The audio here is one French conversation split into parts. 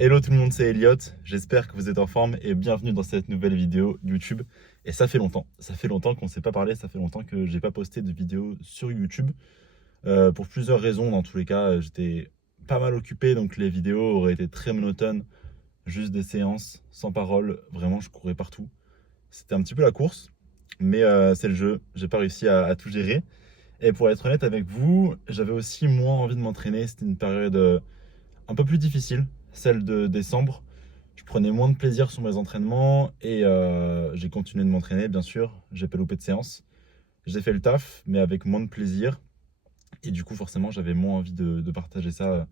Hello tout le monde, c'est Elliot, j'espère que vous êtes en forme et bienvenue dans cette nouvelle vidéo YouTube. Et ça fait longtemps qu'on ne s'est pas parlé, ça fait longtemps que j'ai pas posté de vidéo sur YouTube. Pour plusieurs raisons, dans tous les cas, j'étais pas mal occupé, donc les vidéos auraient été très monotones, juste des séances, sans parole, vraiment je courais partout. C'était un petit peu la course, mais c'est le jeu, j'ai pas réussi à tout gérer. Et pour être honnête avec vous, j'avais aussi moins envie de m'entraîner, c'était une période un peu plus difficile, celle de décembre. Je prenais moins de plaisir sur mes entraînements et j'ai continué de m'entraîner, bien sûr. J'ai pas loupé de séance. J'ai fait le taf, mais avec moins de plaisir. Et du coup, forcément, j'avais moins envie de partager ça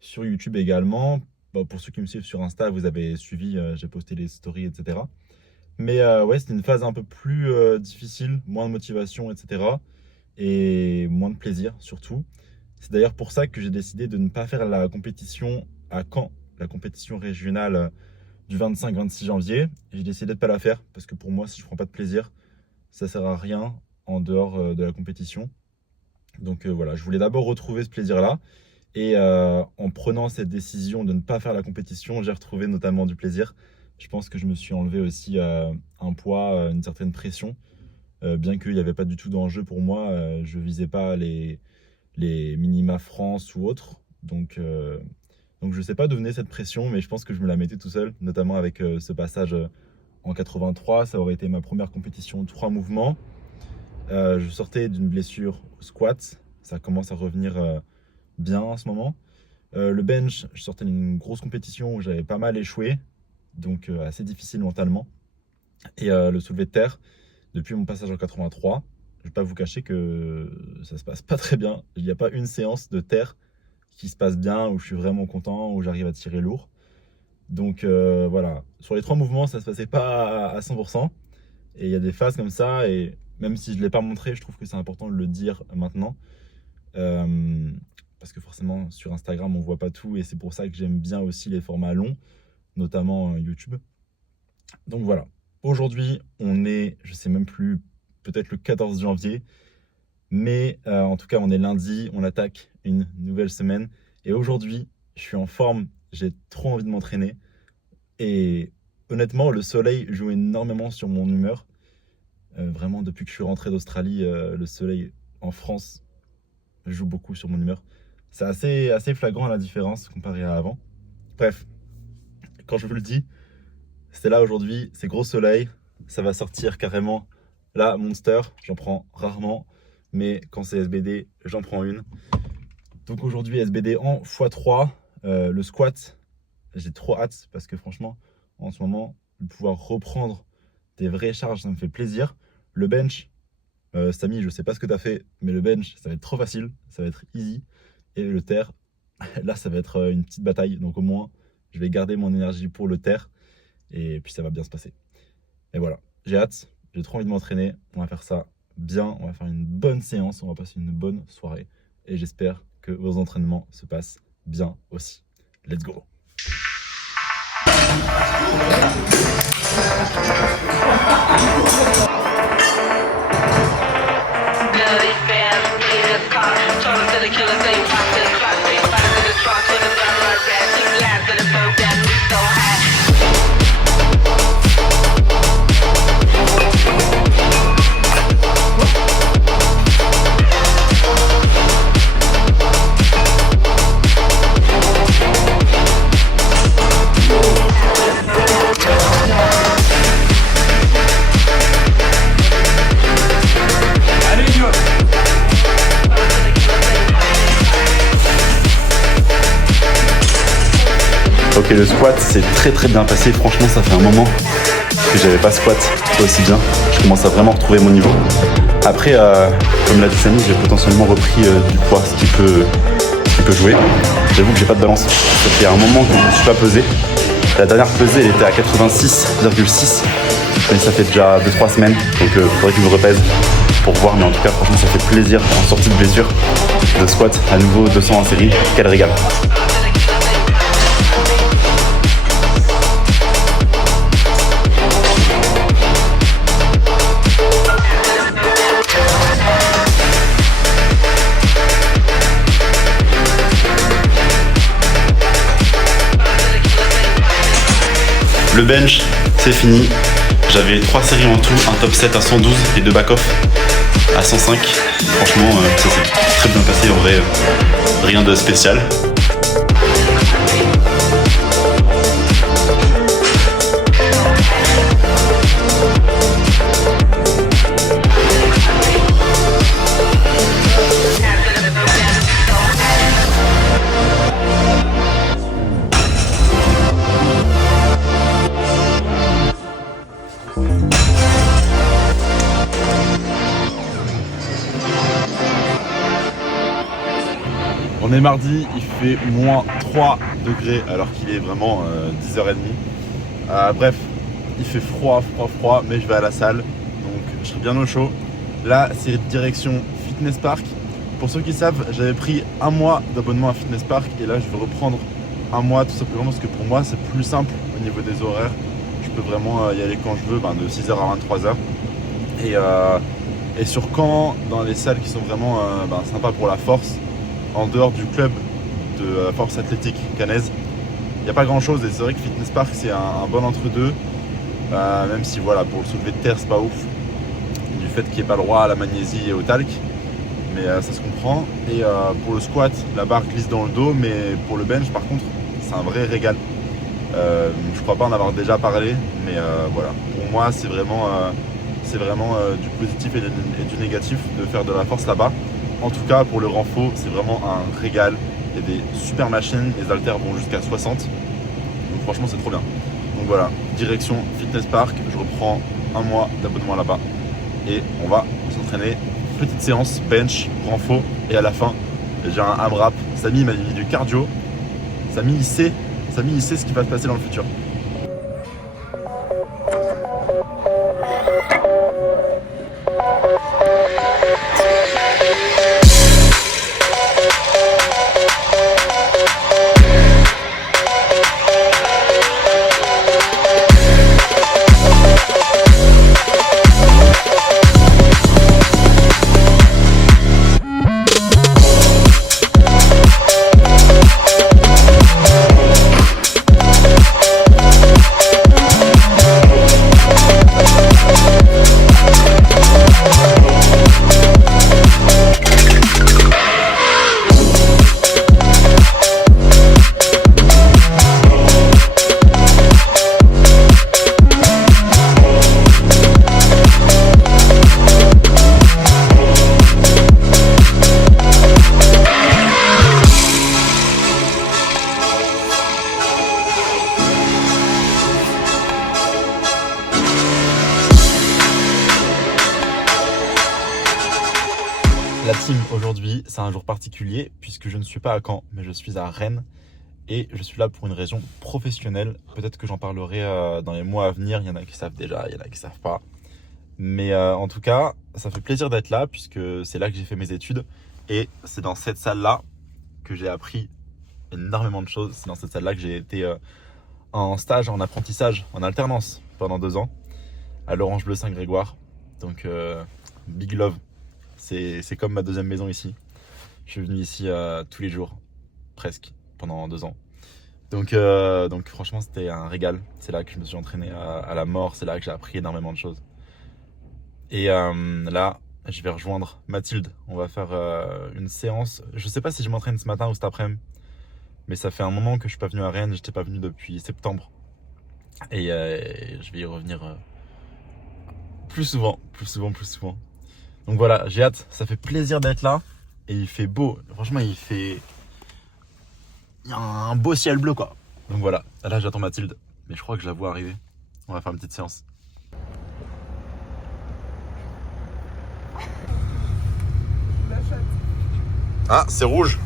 sur YouTube également. Bon, pour ceux qui me suivent sur Insta, vous avez suivi, j'ai posté les stories, etc. Mais ouais, c'était une phase un peu plus difficile, moins de motivation, etc. Et moins de plaisir, surtout. C'est d'ailleurs pour ça que j'ai décidé de ne pas faire la compétition à Caen, la compétition régionale du 25-26 janvier. J'ai décidé de ne pas la faire parce que pour moi, si je ne prends pas de plaisir, ça ne sert à rien en dehors de la compétition. Donc voilà, je voulais d'abord retrouver ce plaisir-là. Et en prenant cette décision de ne pas faire la compétition, j'ai retrouvé notamment du plaisir. Je pense que je me suis enlevé aussi un poids, une certaine pression. Bien qu'il n'y avait pas du tout d'enjeu pour moi, je ne visais pas les minima France ou autres. Donc je ne sais pas d'où venait cette pression, mais je pense que je me la mettais tout seul, notamment avec ce passage en 83. Ça aurait été ma première compétition 3 mouvements. Je sortais d'une blessure au squat. Ça commence à revenir bien en ce moment. Le bench, je sortais d'une grosse compétition où j'avais pas mal échoué, donc assez difficile mentalement. Et le soulevé de terre, depuis mon passage en 83, je ne vais pas vous cacher que ça se passe pas très bien. Il n'y a pas une séance de terre qui se passe bien, où je suis vraiment content, où j'arrive à tirer lourd. Donc voilà, sur les 3 mouvements, ça se passait pas à 100%. Et il y a des phases comme ça, et même si je ne l'ai pas montré, je trouve que c'est important de le dire maintenant. Parce que forcément, sur Instagram, on voit pas tout, et c'est pour ça que j'aime bien aussi les formats longs, notamment YouTube. Donc voilà, aujourd'hui, on est, je sais même plus, peut-être le 14 janvier. Mais en tout cas, on est lundi, on attaque une nouvelle semaine. Et aujourd'hui, je suis en forme, j'ai trop envie de m'entraîner. Et honnêtement, le soleil joue énormément sur mon humeur. Vraiment, depuis que je suis rentré d'Australie, le soleil en France joue beaucoup sur mon humeur. C'est assez flagrant la différence comparé à avant. Bref, quand je vous le dis, c'est là aujourd'hui, c'est gros soleil. Ça va sortir carrément. Là, Monster, j'en prends rarement. Mais quand c'est SBD, j'en prends une. Donc aujourd'hui, SBD en x3. Le squat, j'ai trop hâte parce que franchement, en ce moment, de pouvoir reprendre des vraies charges, ça me fait plaisir. Le bench, Samy, je sais pas ce que tu as fait, mais le bench, ça va être trop facile, ça va être easy. Et le terre, là, ça va être une petite bataille. Donc au moins, je vais garder mon énergie pour le terre. Et puis ça va bien se passer. Et voilà, j'ai hâte, j'ai trop envie de m'entraîner. On va faire ça bien, on va faire une bonne séance, on va passer une bonne soirée et j'espère que vos entraînements se passent bien aussi. Let's go! Ok, le squat c'est très bien passé, franchement ça fait un moment que j'avais pas squat aussi bien, je commence à vraiment retrouver mon niveau. Après, comme l'a dit Samy, j'ai potentiellement repris du poids, ce qui peut jouer. J'avoue que j'ai pas de balance, ça fait un moment que je ne me suis pas pesé. La dernière pesée elle était à 86,6, mais ça fait déjà 2-3 semaines, donc il faudrait que je me repèse pour voir, mais en tout cas franchement ça fait plaisir en sortie de blessure de squat, à nouveau 200 en série, quel régal. Le bench, c'est fini. J'avais 3 séries en tout, un top 7 à 112 et 2 back-off à 105. Franchement, ça s'est très bien passé en vrai, rien de spécial. On est mardi, il fait moins 3 degrés alors qu'il est vraiment 10h30. Bref, il fait froid, mais je vais à la salle, donc je serai bien au chaud. Là, c'est direction Fitness Park. Pour ceux qui savent, j'avais pris un mois d'abonnement à Fitness Park et là, je vais reprendre un mois tout simplement parce que pour moi, c'est plus simple au niveau des horaires. Je peux vraiment y aller quand je veux, de 6h à 23h. Et sur Caen, dans les salles qui sont vraiment sympas pour la force, en dehors du club de force athlétique caennaise, il n'y a pas grand chose et c'est vrai que Fitness Park c'est un bon entre-deux, même si voilà, pour le soulevé de terre c'est pas ouf du fait qu'il n'y ait pas le droit à la magnésie et au talc, mais ça se comprend. Et pour le squat, la barre glisse dans le dos, mais pour le bench par contre c'est un vrai régal. Je crois pas en avoir déjà parlé, mais voilà, pour moi c'est vraiment du positif et du négatif de faire de la force là-bas. En tout cas, pour le renfort, c'est vraiment un régal. Il y a des super machines, les haltères vont jusqu'à 60. Donc franchement, c'est trop bien. Donc voilà, direction Fitness Park. Je reprends un mois d'abonnement là-bas. Et on va s'entraîner. Petite séance, bench, renfort. Et à la fin, j'ai un AMRAP. Samy m'a mis du cardio. Samy, il sait ce qui va se passer dans le futur. La team aujourd'hui, c'est un jour particulier puisque je ne suis pas à Caen, mais je suis à Rennes et je suis là pour une raison professionnelle. Peut-être que j'en parlerai dans les mois à venir. Il y en a qui savent déjà, il y en a qui savent pas. Mais en tout cas, ça fait plaisir d'être là puisque c'est là que j'ai fait mes études et c'est dans cette salle-là que j'ai appris énormément de choses. C'est dans cette salle-là que j'ai été en stage, en apprentissage, en alternance pendant 2 ans à l'Orange Bleu Saint-Grégoire. Donc big love. C'est comme ma deuxième maison ici. Je suis venu ici tous les jours, presque, pendant 2 ans. Donc franchement, c'était un régal. C'est là que je me suis entraîné à la mort. C'est là que j'ai appris énormément de choses. Et là, je vais rejoindre Mathilde. On va faire une séance. Je sais pas si je m'entraîne ce matin ou cet après-midi. Mais ça fait un moment que je suis pas venu à Rennes. J'étais pas venu depuis septembre. Et je vais y revenir plus souvent. Donc voilà, j'ai hâte, ça fait plaisir d'être là. Et il fait beau, franchement il y a un beau ciel bleu quoi. Donc voilà, là j'attends Mathilde. Mais je crois que je la vois arriver. On va faire une petite séance. Ah, c'est rouge.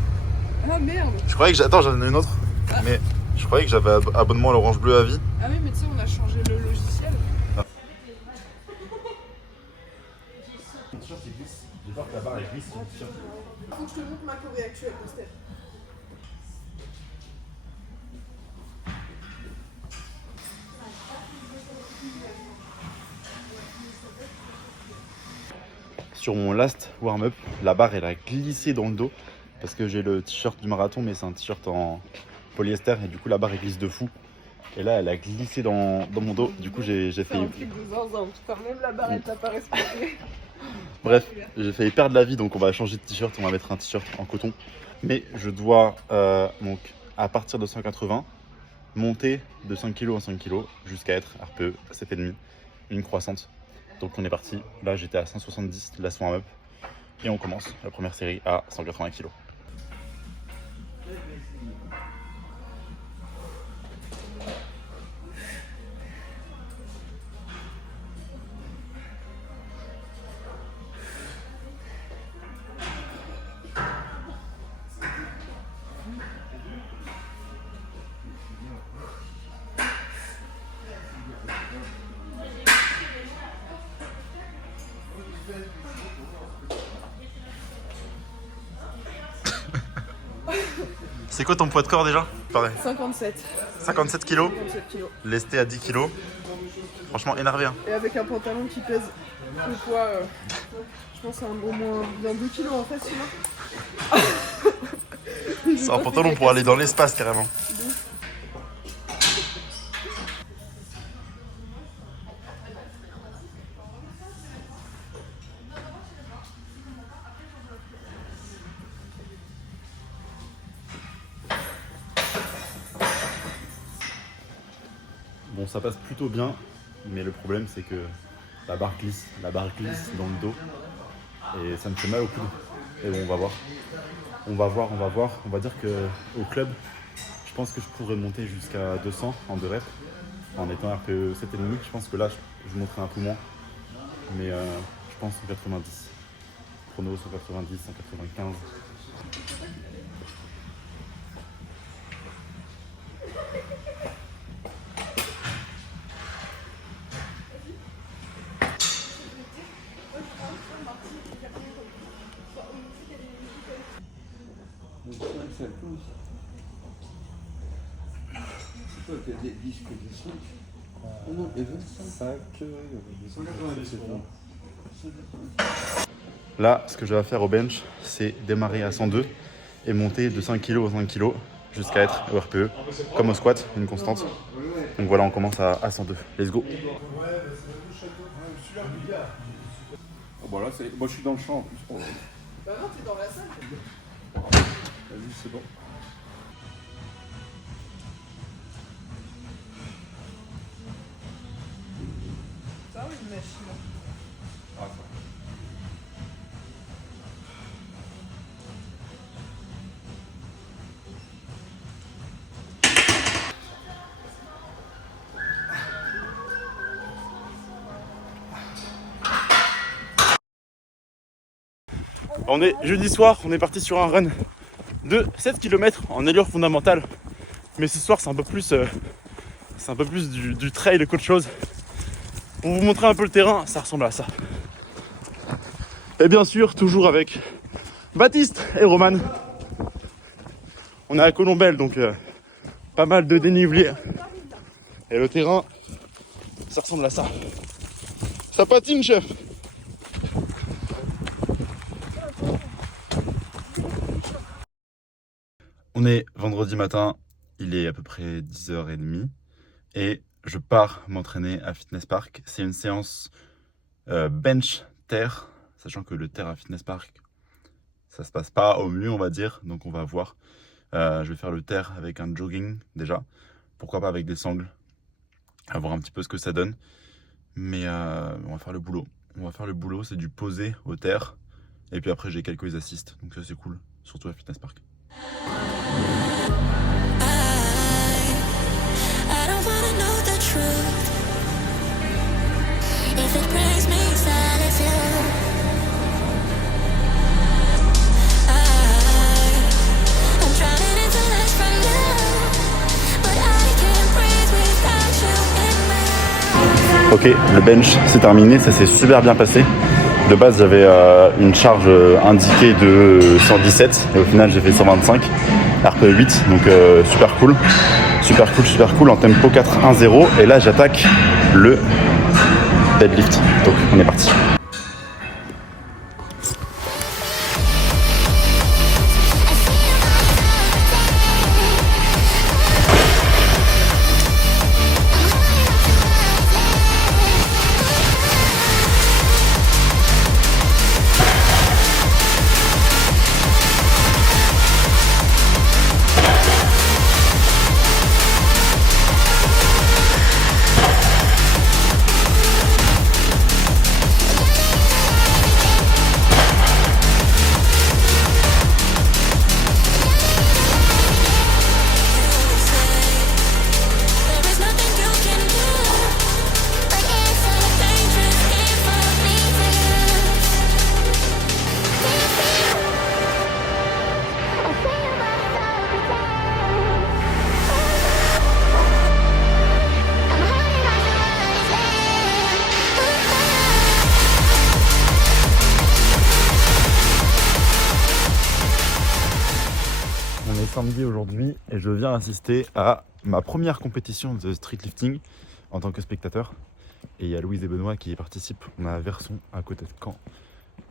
Ah merde. Je croyais que attends, j'en ai une autre. Mais je croyais que j'avais abonnement à l'Orange Bleu à vie. Ah oui, mais tu sais, on a changé le logiciel. J'ai peur que la barre elle glisse. Faut que je te montre ma choré actuelle, Steph. Sur mon last warm-up, la barre elle a glissé dans le dos parce que j'ai le t-shirt du marathon, mais c'est un t-shirt en polyester et du coup la barre elle glisse de fou. Et là, elle a glissé dans mon dos. Du coup, j'ai C'est failli. un truc de zinzin, putain, même la barrette n'a pas respecté. Bref, j'ai failli perdre la vie, donc on va changer de t-shirt. On va mettre un t-shirt en coton. Mais je dois, donc, à partir de 180, monter de 5 kg en 5 kg jusqu'à être RPE 7,5, une croissante. Donc on est parti. Là, j'étais à 170, la swim up. Et on commence la première série à 180 kg. C'est quoi ton poids de corps déjà? Pareil. 57. 57 kg, 57 kilos. lesté à 10 kg. Franchement énervé. Hein. Et avec un pantalon qui pèse le poids, je pense, au moins bien 2 kilos en fait, sinon. C'est un pantalon pour aller dans l'espace carrément. Bon, ça passe plutôt bien, mais le problème c'est que la barre glisse dans le dos et ça me fait mal au coude. Et bon, on va voir. On va dire qu'au club, je pense que je pourrais monter jusqu'à 200 en 2 reps en étant RPE 7,5. Je pense que là, je monterai un peu moins, mais je pense 190. Chrono 190, 195. Ça pousse. C'est quoi que des disques de 5 non, et 25. Là, ce que je vais faire au bench, c'est démarrer à 102 et monter de 5 kg au 5 kg jusqu'à être au RPE, comme au squat, une constante. Donc voilà, on commence à 102. Let's go. Bon, là, moi je suis dans le champ en plus. Oh. Bah non, t'es dans la salle. Vas-y, c'est bon. Ça ou une mèche là. Ah, ça. On est jeudi soir, on est parti sur un run de 7 km en allure fondamentale. Mais ce soir, c'est un peu plus du trail qu'autre chose. Pour vous montrer un peu le terrain, ça ressemble à ça. Et bien sûr, toujours avec Baptiste et Roman. On est à Colombelle, donc pas mal de dénivelé. Et le terrain, ça ressemble à ça. Ça patine, chef. On est vendredi matin, il est à peu près 10h30 et je pars m'entraîner à Fitness Park. C'est une séance bench terre, sachant que le terre à Fitness Park, ça se passe pas au mieux on va dire, donc on va voir. Je vais faire le terre avec un jogging déjà, pourquoi pas avec des sangles, à voir un petit peu ce que ça donne. Mais on va faire le boulot. C'est du posé au terre et puis après j'ai quelques assists, donc ça c'est cool, surtout à Fitness Park. I don't wanna know the truth. If it brings me solitude, I'm drowning into this from you, but I can't breathe without you in my. Ok, le bench c'est terminé, ça s'est super bien passé. De base j'avais une charge indiquée de 117 et au final j'ai fait 125, RPE 8, donc super cool en tempo 4-1-0 et là j'attaque le deadlift, donc on est parti. janvier aujourd'hui et je viens assister à ma première compétition de streetlifting en tant que spectateur. Et il y a Louise et Benoît qui y participent. On est à Verson, à côté de Caen.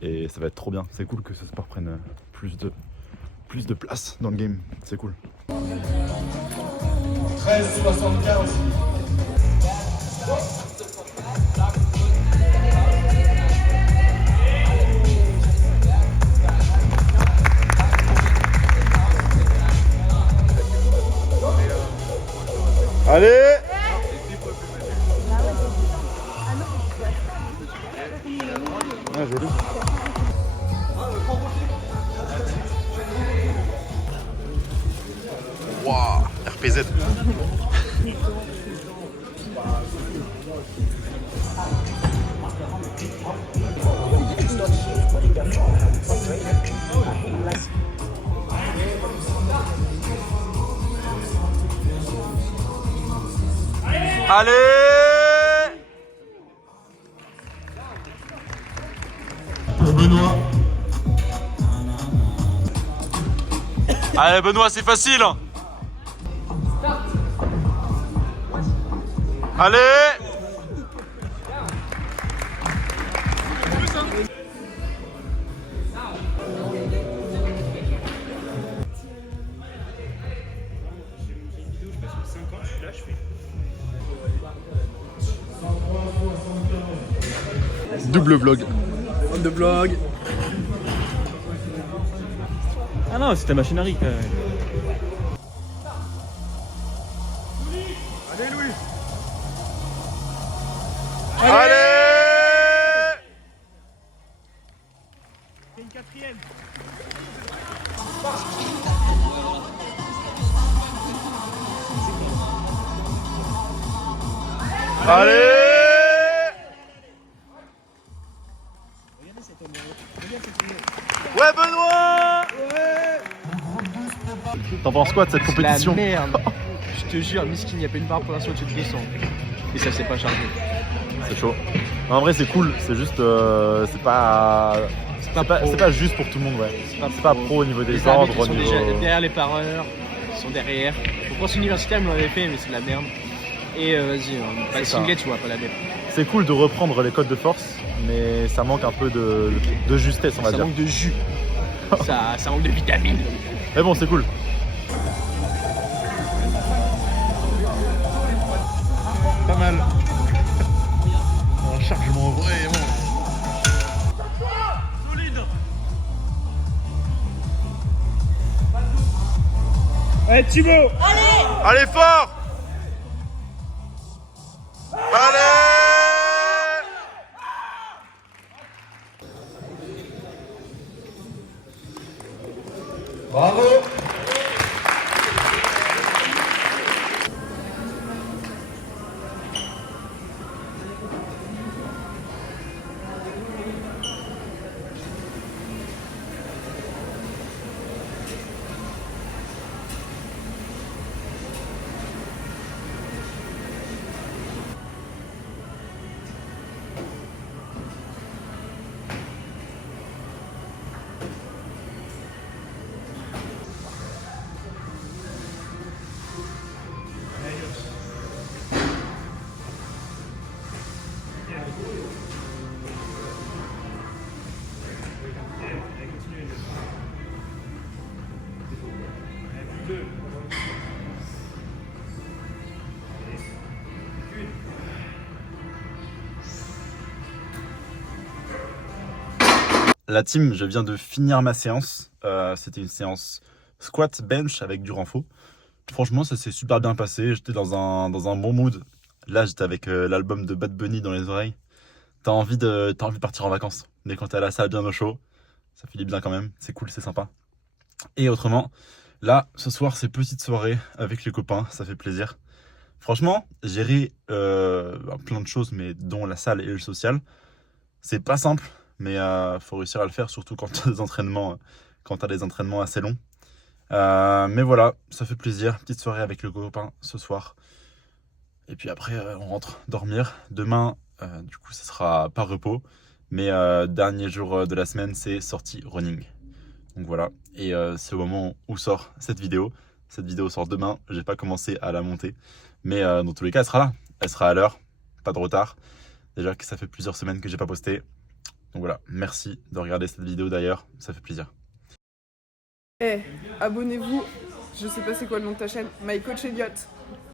Et ça va être trop bien. C'est cool que ce sport prenne plus de place dans le game. C'est cool. 13,75. Allez! Ah, joli. Waouh, RPZ. Allez! Pour Benoît. Allez Benoît, c'est facile. Allez! Double vlog. De vlog. Ah non, c'était machinerie quand même. Allez Louis! Allez! C'est une quatrième. Allez! Ouais Benoît! Ouais! T'en penses quoi de cette compétition? La merde. Je te jure, Miskin, il n'y a pas une barre pour l'instant au-dessus de 200. Et ça s'est pas chargé. C'est chaud. En vrai c'est cool, c'est juste c'est pas juste pour tout le monde, ouais. C'est pas pro au niveau des Les ordres, arbitres, au ils sont niveau... déjà derrière les pareurs, ils sont derrière. Au France universitaire, ils me l'avaient fait, mais c'est de la merde. Et vas-y, pas de ça. singlet, tu vois, pas la merde. C'est cool de reprendre les codes de force, mais ça manque un peu de justesse, on va Ça dire. manque de jus. ça manque de vitamines. Mais bon, c'est cool. Pas mal. Un chargement vraiment. Allez, Thibaut! Allez fort! Allez! Bravo! La team, je viens de finir ma séance. C'était une séance squat bench avec du renfort. Franchement, ça s'est super bien passé. J'étais dans un bon mood. Là, j'étais avec l'album de Bad Bunny dans les oreilles. T'as envie de partir en vacances. Mais quand t'es à la salle bien au chaud, ça fait du bien quand même. C'est cool, c'est sympa. Et autrement, là, ce soir, c'est petite soirée avec les copains. Ça fait plaisir. Franchement, gérer plein de choses, mais dont la salle et le social, c'est pas simple. Mais faut réussir à le faire, surtout quand t'as des entraînements assez longs. Mais voilà, ça fait plaisir. Petite soirée avec le copain ce soir. Et puis après, on rentre dormir. Demain, du coup, ça sera pas repos. Mais dernier jour de la semaine, c'est sortie running. Donc voilà. Et c'est au moment où sort cette vidéo. Cette vidéo sort demain, j'ai pas commencé à la monter. Mais dans tous les cas, elle sera là. Elle sera à l'heure, pas de retard. Déjà que ça fait plusieurs semaines que j'ai pas posté. Donc voilà, merci de regarder cette vidéo d'ailleurs, ça fait plaisir. Eh, abonnez-vous, je sais pas c'est quoi le nom de ta chaîne, My Coach Elliott.